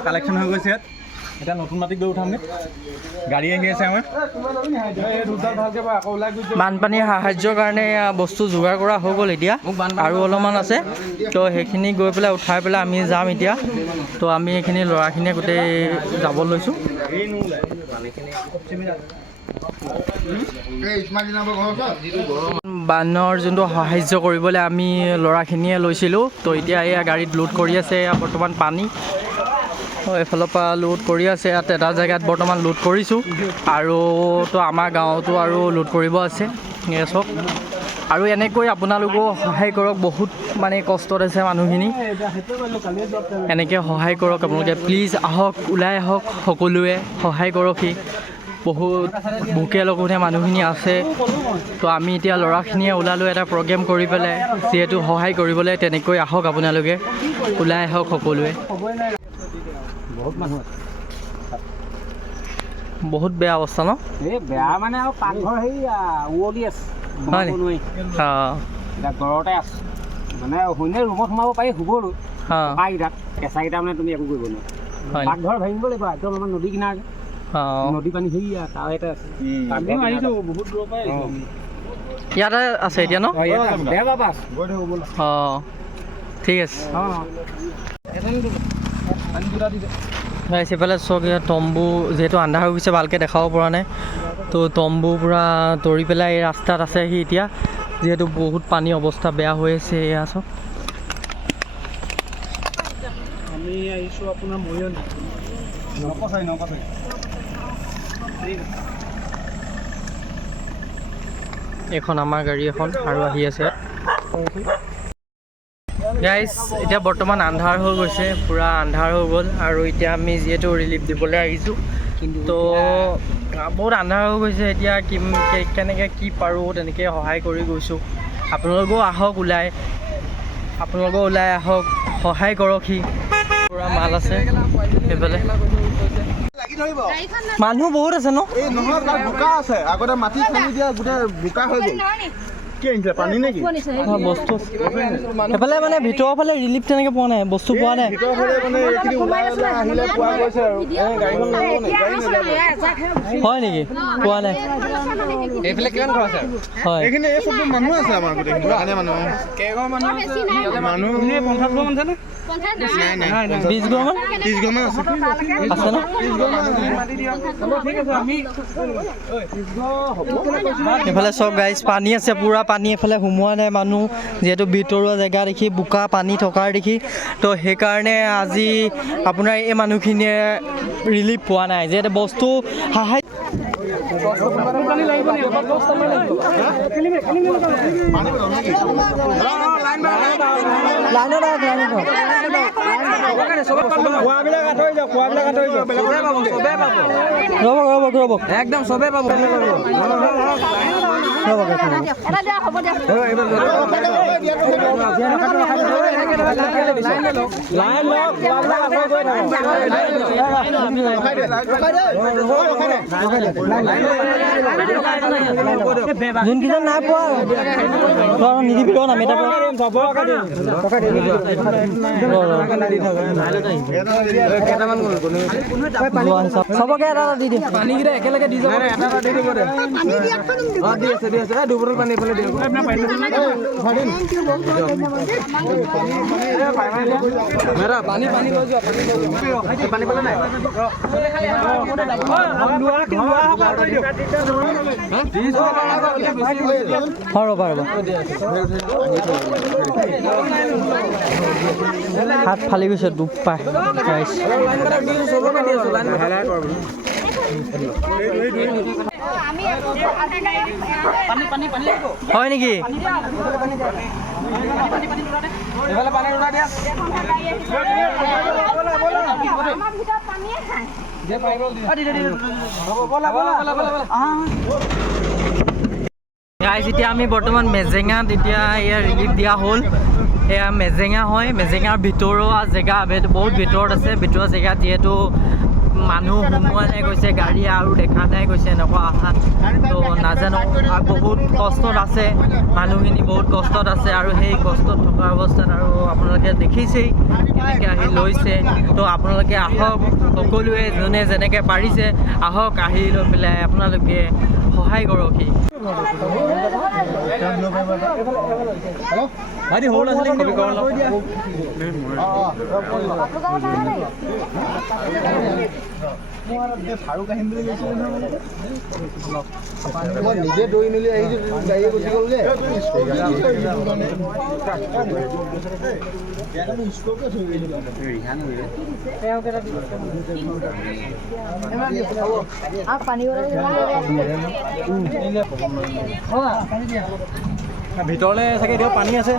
Collection হৈ গৈছে এটা নতুন মাটি গৈ উঠাম গাড়ী আহি আছে আমাৰ বানপানীৰ সাহায্যৰ কাৰণে বস্তু যোগাৰ কৰা হৈ গ'ল এতিয়া আৰু অলপমান আছে তো সেইখিনি গৈ পেলাই উঠাই পেলাই আমি যাম এতিয়া তো আমি এইখিনি ল'ৰাখিনিয়ে গোটেই যাব লৈছোঁ বানৰ যোনটো সাহায্য কৰিবলৈ আমি ল'ৰাখিনিয়ে লৈছিলোঁ তো এতিয়া এয়া গাড়ীত লোড কৰি আছে বৰ্তমান পানী এইফালৰ পৰা লোড কৰি আছে ইয়াত এটা জেগাত বৰ্তমান লোড কৰিছোঁ আৰু তো আমাৰ গাঁৱতো আৰু লোড কৰিব আছে এয়া চাওক আৰু এনেকৈ আপোনালোকেও সহায় কৰক বহুত মানে কষ্টত আছে মানুহখিনি এনেকৈ সহায় কৰক আপোনালোকে প্লিজ আহক ওলাই আহক সকলোৱে সহায় কৰকহি বহুত ভোকে লগতে মানুহখিনি আছে তো আমি এতিয়া ল'ৰাখিনিয়ে ওলালোঁ এটা প্ৰগ্ৰেম কৰি পেলাই যিহেতু সহায় কৰিবলৈ তেনেকৈ আহক আপোনালোকে ওলাই আহক সকলোৱে বহুত বেয়া অৱস্থা ন বেয়া মানে আৰু পাকঘৰ হেৰি উৱলি আছে হয় নি ঘৰতে আছে মানে শুনে ৰুমত সোমাব পাৰি শুবলৈ পাইকেইটাত কেঁচাকেইটা মানে তুমি একো কৰিব নোৱাৰা পাকঘৰ ভাঙিব লাগিব একদম আমাৰ নদী কিনাৰ নদী পানী হেৰি তাৰ এটা আছে বহুত দূৰৰ পৰা ইয়াতে আছে এতিয়া ন অঁ ঠিক আছে সেইফালে চাওক ইয়াত তম্বু যিহেতু আন্ধাৰ হৈ গৈছে ভালকৈ দেখাব পৰা নাই তো তম্বু পূৰা তৰি পেলাই এই ৰাস্তাত আছেহি এতিয়া যিহেতু বহুত পানী অৱস্থা বেয়া হৈ আছে এয়া চাওক আমি আহিছোঁ আপোনাৰ মৰিয়নি এইখন আমাৰ গাড়ী এখন আৰু আহি আছে গাইজ এতিয়া বৰ্তমান আন্ধাৰ হৈ গৈছে পূৰা আন্ধাৰ হৈ গ'ল আৰু এতিয়া আমি যিহেতু ৰিলিফ দিবলৈ আহিছোঁ তো বহুত আন্ধাৰ হৈ গৈছে এতিয়া কেনেকৈ কি পাৰোঁ তেনেকৈ সহায় কৰি গৈছোঁ আপোনালোকেও আহক আপোনালোকেও ওলাই আহক সহায় কৰকহি পূৰা মাল আছে সেইফালে মানুহ বহুত আছে ন বোকা আছে আগতে মাটি খান্দি দিয়া গোটেই বোকা হৈ গ'ল কি আনিছে পানী নেকি বস্তু সেইফালে মানে ভিতৰৰ ফালে ৰিলিফ তেনেকৈ পোৱা নাই বস্তু পোৱা নাই ভিতৰৰ ফালে মানে এইখিনি ওলাই আহিলে পোৱা গৈছে আৰু গাড়ীখন হয় নেকি পোৱা নাই এইফালে কিমান ঘৰ আছে হয় এইখিনি এই চব মানুহ আছে আমাৰ গোটেইখিনি মানুহ কেইঘৰ মানুহ আছে মানুহ 50 ঘৰ মান আছে নে 20 ঘৰমান 30 ঘৰমান আছে আছে ন এইফালে চব গাইজ পানী আছে পূৰা পানী এফালে সোমোৱা নাই মানুহ যিহেতু ভিতৰুৱা জেগা দেখি বোকা পানী থকাৰ দেখি তো সেইকাৰণে আজি আপোনাৰ এই মানুহখিনিয়ে ৰিলিফ পোৱা নাই যিহেতু বস্তু সাহায্য ৰ'ব একদম চবেই পাব যোনকেইটা নাই পোৱা নিদিবি নামি চবকে এটা দি দিম পানীকেইটা একেলগে দি যাব দি আছে দুবটল পানী এইফালে দিয়ক পানী লৈ যোৱা পানী পালে নাই ৰ'বা হাত ফালি গৈছে ডুব পায় হয় নেকি গাইজ এতিয়া আমি বৰ্তমান মেজেঙাত এতিয়া ইয়াৰ ৰিলিফ দিয়া হ'ল। এয়া মেজেঙা হয়, মেজেঙাৰ ভিতৰুৱা জেগা বহুত ভিতৰত আছে। ভিতৰুৱা জেগাত যিহেতু মানুহ সোমোৱা নাই কৈছে, গাড়ী আৰু দেখা নাই কৈছে, এনেকুৱা আশা তো নাজানো। আৰু বহুত কষ্টত আছে মানুহখিনি, বহুত কষ্টত আছে। আৰু সেই কষ্টত থকা অৱস্থাত আৰু আপোনালোকে দেখিছেই কেনেকৈ আহি লৈছে। তো আপোনালোকে আহক, সকলোৱে যোনে যেনেকৈ পাৰিছে আহক, আহি লৈ পেলাই আপোনালোকে সহায় কৰকহি। নিজে দৌৰি মেলি আহিছো, গাড়ীয়ে গুচি গ'ল যে ভিতৰলে চাগে এতিয়া পানী আছে।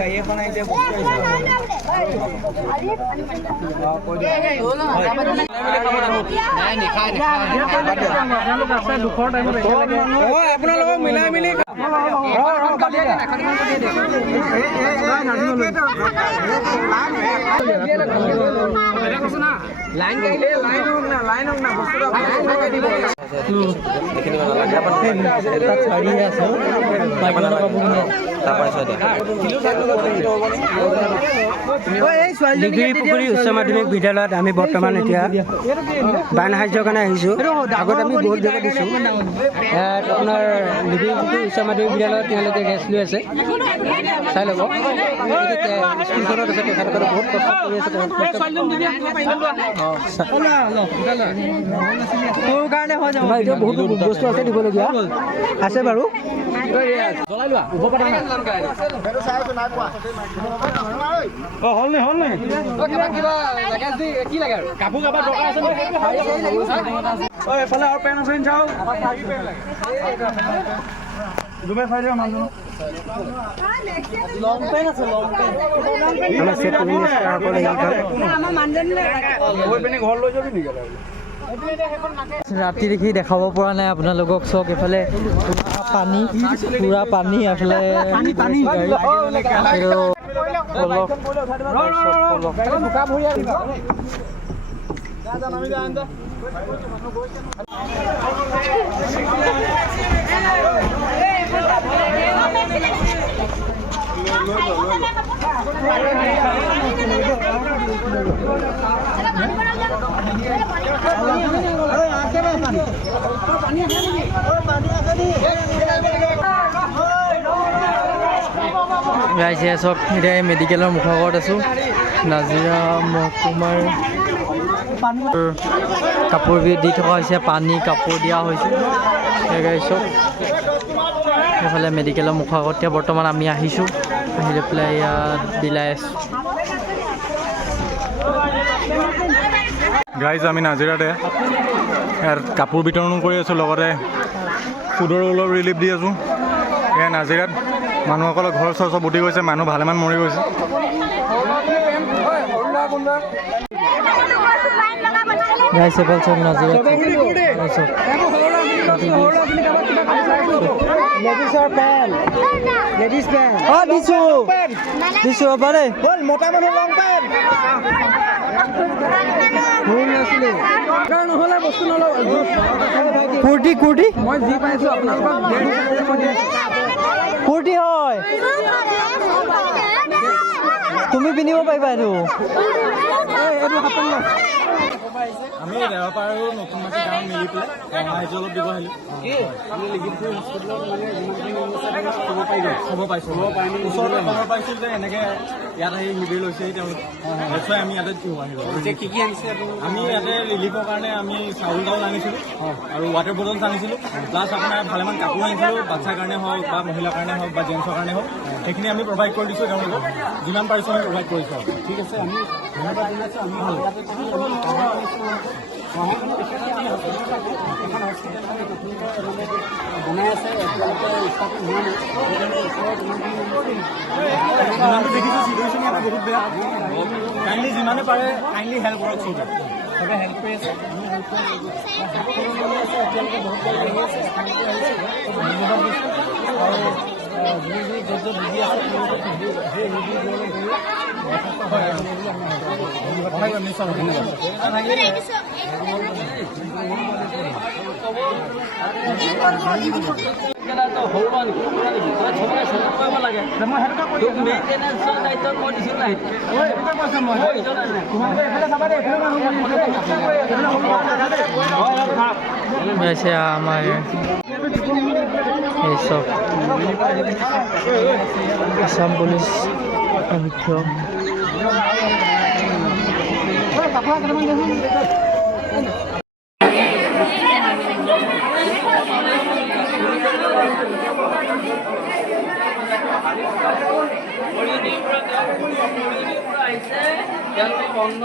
গাড়ী এখন আহিছে, আপোনালোকক মিলাই মিলি ডিগ্ৰী পুখুৰী উচ্চ মাধ্যমিক বিদ্যালয়ত আমি বৰ্তমান এতিয়া বান সাহায্যৰ কাৰণে আহিছোঁ। আগত আমি বহুত জেগা দিছোঁ। ইয়াত আপোনাৰ ডিগ্ৰী পুখুৰী উচ্চ মাধ্যমিক বিদ্যালয়ত তেওঁলোকে গেছ লৈ আছে, চাই ল'ব। স্কুলখনত আছে, তেখেতসকলে বহুত কষ্ট কৰি আছে। এতিয়া বহুত বস্তু আছে দিবলগীয়া আছে বাৰু। এফালে আৰু পেন আছে চাওঁ, দুবে চাই দিওঁ মানুহ লং পেন আছে, লং পেন ঘৰ লৈ যাবি নেকি? ৰাতি দেখি দেখাব পৰা নাই আপোনালোকক। চক এফালে পানী, পুৰা পানী, এফালে ৰাইজে চব এতিয়া মেডিকেলৰ মুখত আছোঁ। নাজিৰা মহকুমাৰ কাপোৰ দি থকা হৈছে, পানী কাপোৰ দিয়া হৈছে। চব এইফালে মেডিকেলৰ মুখৰ আগত এতিয়া বৰ্তমান আমি আহিছোঁ, আহি লৈ পেলাই ইয়াত বিলাই আছোঁ। গাইজ আমি নাজিৰাতে ইয়াত কাপোৰ বিতৰণ কৰি আছোঁ, লগতে ফুডৰ অলপ ৰিলিফ দি আছোঁ। এয়া নাজিৰাত মানুহসকলৰ ঘৰ চৰ চব উঠি গৈছে, মানুহ ভালেমান মৰি গৈছে। মতা মানুহ লং পেন কুৰ্তি, কুৰ্তি মই যি পাইছোঁ আপোনালোকক কুৰ্তি হয়, তুমি পিন্ধিব পাৰিবা এইটো। আমি দেওপাৰ আৰু নতুন মাটি গাঁৱত মিলি পেলাই সাহায্য অলপ দিব আহিলোঁ। খবৰ পাইছোঁ, ওচৰতে খবৰ পাইছোঁ যে এনেকৈ ইয়াত আহি শিবিৰ লৈছে তেওঁলোকে। নিশ্চয় আমি ইয়াতে আহিলোঁ। কি কি আনিছে আমি ইয়াতে ৰিলিফৰ কাৰণে আমি চাউল তাউল আনিছিলোঁ আৰু ৱাটাৰ বটল আনিছিলোঁ, প্লাছ আপোনাৰ ভালেমান কাপোৰ আনিছিলোঁ, বাচ্ছাৰ কাৰণে হওক বা মহিলাৰ কাৰণে হওক বা জেণ্টছৰ কাৰণে হওক। সেইখিনি আমি প্ৰভাইড কৰি দিছোঁ তেওঁলোকক, যিমান পাৰিছোঁ আমি প্ৰভাইড কৰিছোঁ। ঠিক আছে, আমি ধন্যবাদ জনাইছোঁ। আমি বনাই আছে এতিয়ালৈকে ষ্টাৰ্ট হোৱা নাই যিমানটো দেখিছোঁ চিটুৱেশ্যন ইয়াতে বহুত বেয়া কাইণ্ডলি যিমানে পাৰে কাইণ্ডলি হেল্প কৰক চবে চবে হেল্প কৰি আছে এতিয়ালৈকে বহুত বেয়া লাগি আছে ধন্যবাদ দিছোঁ আৰু যি য'ত বুজি আছে সেই নিশ্চয় वैसे हमारे ये सब असम पुलिस अधीक्षक বন্ধ